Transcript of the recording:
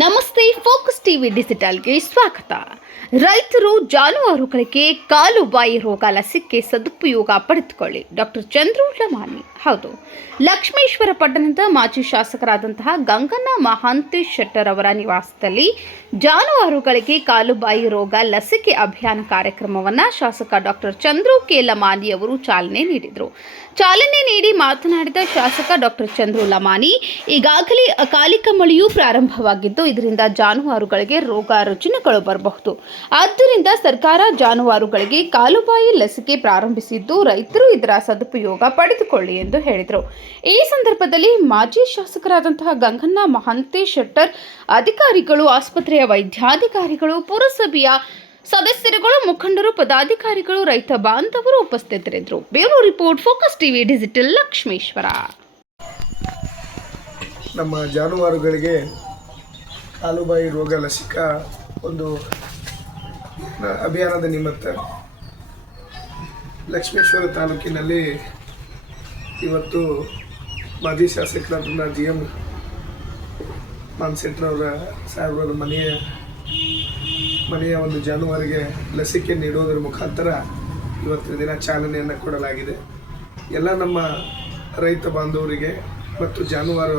ನಮಸ್ತೆ, focus TV ಡಿಜಿಟಲ್ಗೆ ಸ್ವಾಗತ. ರೈತರು ಜಾನುವಾರುಗಳಿಗೆ ಕಾಲು ಬಾಯಿ ರೋಗ ಲಸಿಕೆ ಸದುಪಯೋಗ ಪಡೆದುಕೊಳ್ಳಿ. ಡಾಕ್ಟರ್ ಚಂದ್ರು ಲಮಾನಿ. ಹೌದು, ಲಕ್ಷ್ಮೇಶ್ವರ ಪಟ್ಟಣದ ಮಾಜಿ ಶಾಸಕರಾದಂತಹ ಗಂಗಣ್ಣ ಮಹಾಂತೇಶ್ ಶೆಟ್ಟರ್ ಅವರ ನಿವಾಸದಲ್ಲಿ ಜಾನುವಾರುಗಳಿಗೆ ಕಾಲು ಬಾಯಿ ರೋಗ ಲಸಿಕೆ ಅಭಿಯಾನ ಕಾರ್ಯಕ್ರಮವನ್ನು ಶಾಸಕ ಡಾಕ್ಟರ್ ಚಂದ್ರು ಕೆ ಲಮಾನಿ ಅವರು ಚಾಲನೆ ನೀಡಿದರು. ಚಾಲನೆ ನೀಡಿ ಮಾತನಾಡಿದ ಶಾಸಕ ಡಾಕ್ಟರ್ ಚಂದ್ರು ಲಮಾನಿ, ಈಗಾಗಲೇ ಅಕಾಲಿಕ ಮಳೆಯೂ ಪ್ರಾರಂಭವಾಗಿದ್ದು ಇದರಿಂದ ಜಾನುವಾರುಗಳಿಗೆ ರೋಗ ರುಜಿನಗಳು ಬರಬಹುದು. ಆದ್ದರಿಂದ ಸರ್ಕಾರ ಜಾನುವಾರುಗಳಿಗೆ ಕಾಲುಬಾಯಿ ಲಸಿಕೆ ಪ್ರಾರಂಭಿಸಿದ್ದು ರೈತರು ಇದರ ಸದುಪಯೋಗ ಪಡೆದುಕೊಳ್ಳಿ ಎಂದು ಹೇಳಿದರು. ಈ ಸಂದರ್ಭದಲ್ಲಿ ಮಾಜಿ ಶಾಸಕರಾದಂತಹ ಗಂಗಣ್ಣ ಮಹಾಂತೇಶ್ ಶೆಟ್ಟರ್, ಅಧಿಕಾರಿಗಳು, ಆಸ್ಪತ್ರೆಯ ವೈದ್ಯಾಧಿಕಾರಿಗಳು, ಪುರಸಭೆಯ ಸದಸ್ಯರುಗಳು, ಮುಖಂಡರು, ಪದಾಧಿಕಾರಿಗಳು, ರೈತ ಬಾಂಧವರು ಉಪಸ್ಥಿತರಿದ್ದರು. Bureau report, focus TV digital, Lakshmeshwar. ನಮ್ಮ ಜಾನುವಾರುಗಳಿಗೆ ಕಾಲುಬಾಯಿ ರೋಗ ಲಸಿಕಾ ಒಂದು ಅಭಿಯಾನದ ನಿಮಿತ್ತ ಲಕ್ಷ್ಮೇಶ್ವರ ತಾಲೂಕಿನಲ್ಲಿ ಇವತ್ತು ಮಾಜಿ ಶಾಸಕರಾದ GM ಮಾನ್ಸೆಟ್ರವರ ಸಾಹೇಬ್ರವರ ಮನೆಯ ಒಂದು ಜಾನುವಾರಿಗೆ ಲಸಿಕೆ ನೀಡುವುದರ ಮುಖಾಂತರ ಇವತ್ತಿನ ದಿನ ಚಾಲನೆಯನ್ನು ಕೊಡಲಾಗಿದೆ. ಎಲ್ಲ ನಮ್ಮ ರೈತ ಬಾಂಧವರಿಗೆ ಮತ್ತು ಜಾನುವಾರು